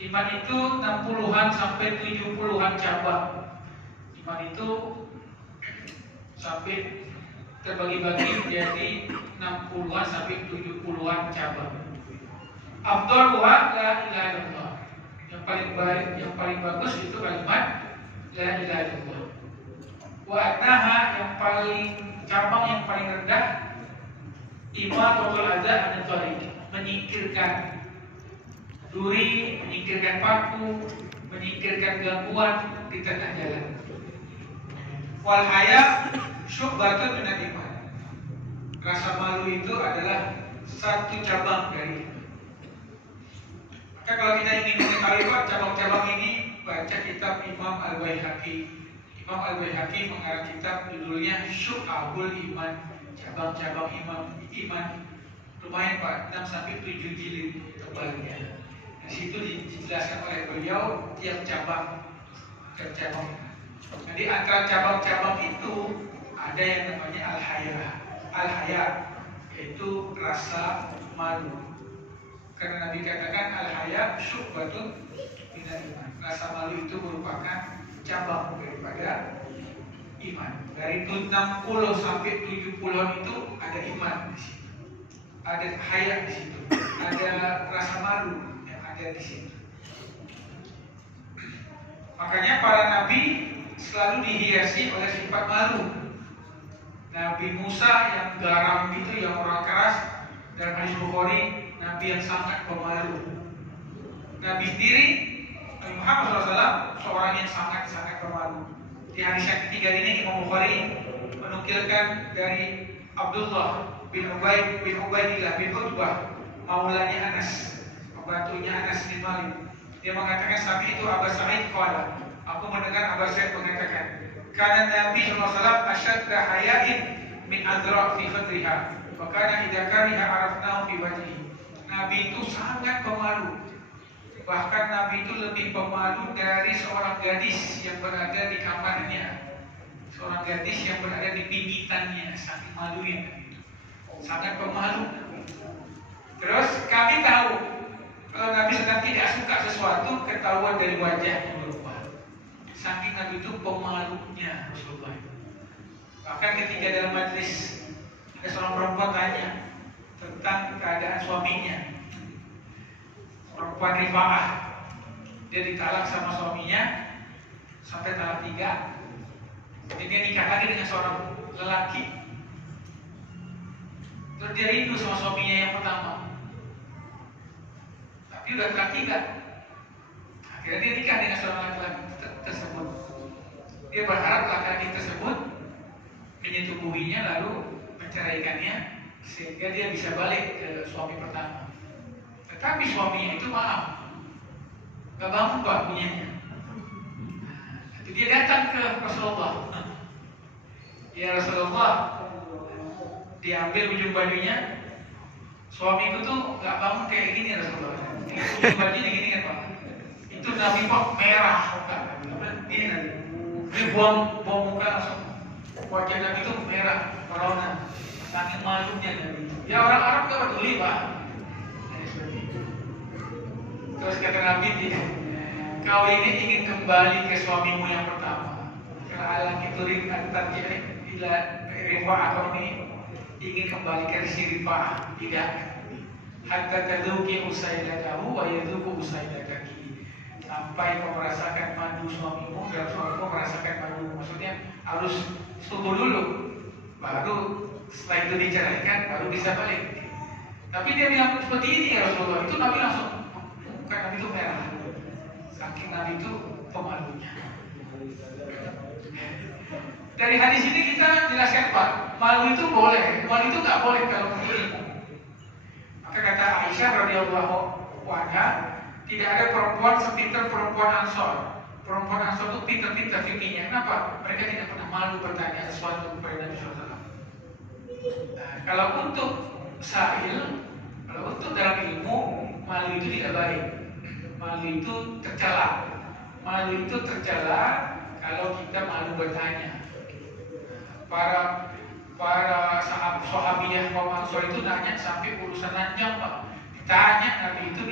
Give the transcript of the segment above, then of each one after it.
Iman itu 60-an sampai 70-an cabang. Iman itu sampai terbagi-bagi menjadi 60-an sampai 70-an cabang. Afdaluha la ilaha illallah. Yang paling baik, yang paling bagus itu kalimat la ilaha illallah. Wa adnaha, yang paling cabang yang paling rendah, imatatul adza anil thariq, menyingkirkan duri, menyingkirkan paku, menyingkirkan gangguan di tengah jalan. Wal haya syu'batun minal iman. Rasa malu itu adalah satu cabang dari iman. Maka kalau kita ingin mengetahui cabang-cabang ini, baca kitab Imam Al-Baihaqi. Imam Al-Baihaqi mengarang kitab judulnya Syu'abul Iman, cabang-cabang iman. Lumayan Pak, 6 sampai 7 jilid tebalnya. Di situ dijelaskan oleh beliau tiap cabang. Jadi antara cabang-cabang itu ada yang namanya al-haya, yaitu rasa malu. Karena Nabi katakan al-haya syu'batun minal iman. Rasa malu itu merupakan cabang daripada iman. Dari 60 sampai 70-an itu ada iman di situ. Ada haya di situ. Ada rasa malu yang ada di situ. Makanya para nabi selalu dihiasi oleh sifat malu. Nabi Musa yang garam itu, yang orang keras, dan hadis Bukhari, nabi yang sangat pemalu. Nabi sendiri, Nabi Muhammad SAW, seorang yang sangat pemalu. Di hadis yang ketiga ini Imam Bukhari menukilkan dari Abdullah bin Ubaidillah bin Utbah, maulanya Anas, pembantunya Anas bin Malik. Dia mengatakan, sapi itu Abu Sa'id qala, aku mendengar Abu Sa'id mengatakan, karena Nabi SAW asyadda hayain min azra' fi khadriha, wa kana idza kariha arafnahu fi wajhihi. Nabi itu sangat pemalu. Bahkan Nabi itu lebih pemalu dari seorang gadis yang berada di kamarnya, seorang gadis yang berada di pinggitannya, saking malunya. Sangat pemalu. Terus kami tahu kalau Nabi sedang tidak suka sesuatu, ketahuan dari wajahnya berubah. Saking Nabi itu pemalunya Rasulullah. Bahkan ketika dalam majlis ada seorang perempuan tanya tentang keadaan suaminya, perempuan Rifa'ah, dia ditalak sama suaminya sampai talak 3. Jadi dia nikah lagi dengan seorang lelaki. Terus dia rindu sama suaminya yang pertama, tapi udah talak 3. Akhirnya dia nikah dengan seorang laki-laki tersebut. Dia berharap laki-laki tersebut menyetubuhinya lalu menceraikannya sehingga dia bisa balik ke suami pertama. Tetapi suaminya itu maaf, gak bangun bahunya. Itu dia datang ke Rasulullah. Ya Rasulullah, diambil ujung bajunya. Suamiku tuh gak bangun kayak gini Rasulullah. Ini ujung bajunya gini kan Pak. Itu Nabi Pak merah muka. Ini Nabi. Dia buang muka langsung. Wajah Nabi itu merah, merona. Saking malunya Nabi. Ya orang Arab gak peduli Pak. Terus kata Nabi, kau ini ingin kembali ke suamimu yang pertama. Karena Allah itu tarji'ah ila rifa'ah, kau ini ingin kembali ke si rifa'ah. Tidak. Hatta tadzuki usaidatahu wa yadzuku usaidataki. Sampai kau merasakan madu suamimu dan suamimu merasakan madu. Maksudnya harus tunggu dulu, baru setelah itu diceraikan baru bisa balik. Tapi dia bilang seperti ini ya Rasulullah. Itu Nabi langsung, bukan Nabi itu merah. Saking Nabi itu pemalunya. Dari hadis ini kita jelaskan Pak, malu itu boleh, malu itu nggak boleh kalau untuk ilmu. Maka kata Aisyah radhiyallahu anha, tidak ada perempuan sepintar perempuan Ansor. Perempuan Ansor itu pintar-pintar fikihnya. Kenapa? Mereka tidak pernah malu bertanya sesuatu kepada Nabi SAW. Nah, kalau untuk sahil, kalau untuk dalam ilmu, malu itu tidak baik. Malu itu tercela. Malu itu tercela kalau kita malu bertanya. Para sahabiyah kaum Ansor itu nanya sampai urusan ranjang Pak. Ditanya Nabi itu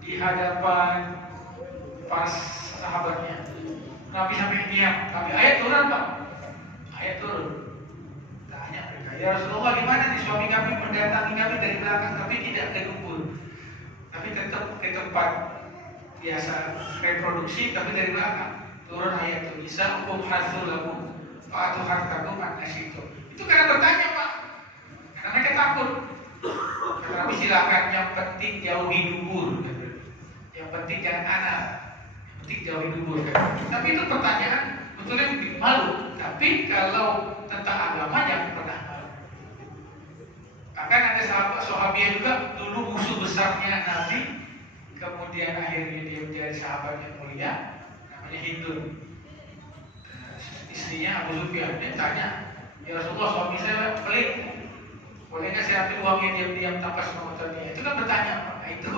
di di hadapan para sahabatnya. Nabi sampai diam, tapi ayat turun Pak. Ayat turun. Tanya mereka, ya Rasulullah gimana nih suami kami mendatangi kami dari belakang tapi tidak ke dubur, tapi tetap ke tempat biasa reproduksi tapi dari belakang. Turun ayat itu, bisa hukum hasul lakum atau hartakum anasitu. Itu karena bertanya Pak, karena mereka takut. Kata Nabi silakan, yang penting jauhi dubur. Yang penting jangan anak, yang penting jauhi dubur. Tapi itu pertanyaan betulnya malu. Tapi kalau tentang agama jangan pernah malu. Akan ada sahabat juga dulu musuh besarnya Nabi, kemudian akhirnya dia menjadi sahabat yang mulia, namanya Hindun. Istrinya Abu Sufyan, dia tanya, ya Rasulullah suami saya pelit, boleh nggak saya ambil uangnya diam-diam tanpa sepengetahuan dia? Itu kan bertanya, Pak. Itu